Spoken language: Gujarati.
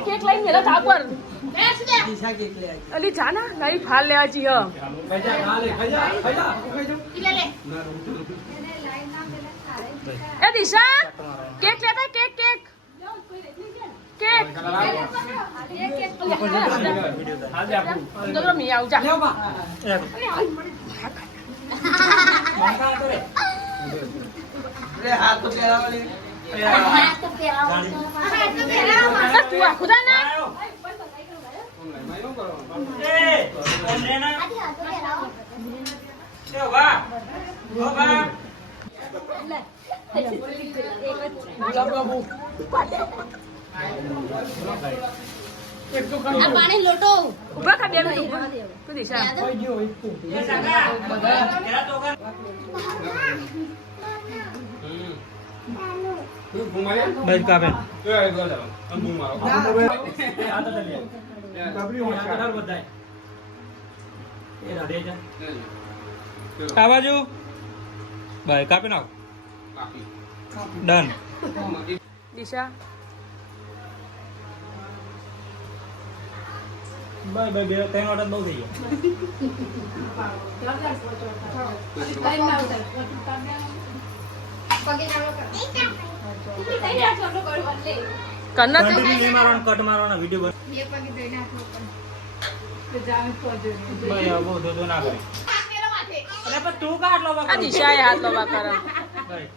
કેક લઈને મેલા તા પર અલી જાના નહીં ફાલ લેવા જી હ એ દિશા કેક લેતા કેક કેક કેક તો મી આવ જા અરે હાથ તો પહેરાવલી હાથ તો પહેરાવો તું આ ખુદા ના પાણી લોટો ઉભા ખા બે મિનિટ તું દિશા બસ કાપે આ બાજુ ભાઈ કાપી નાખ ડન દિશા ભાઈ ભાઈ બે ત્રણ ઓર્ડર બહુ થઈ કન્નત કન્ટિન્યુ મારવાનો કટ મારવાનો વિડિયો ભાઈ આ બહુ ધોધો ના કરે અરે પણ તું કા આટલો આ દિશા એ હાથ લોબા કરે ભાઈ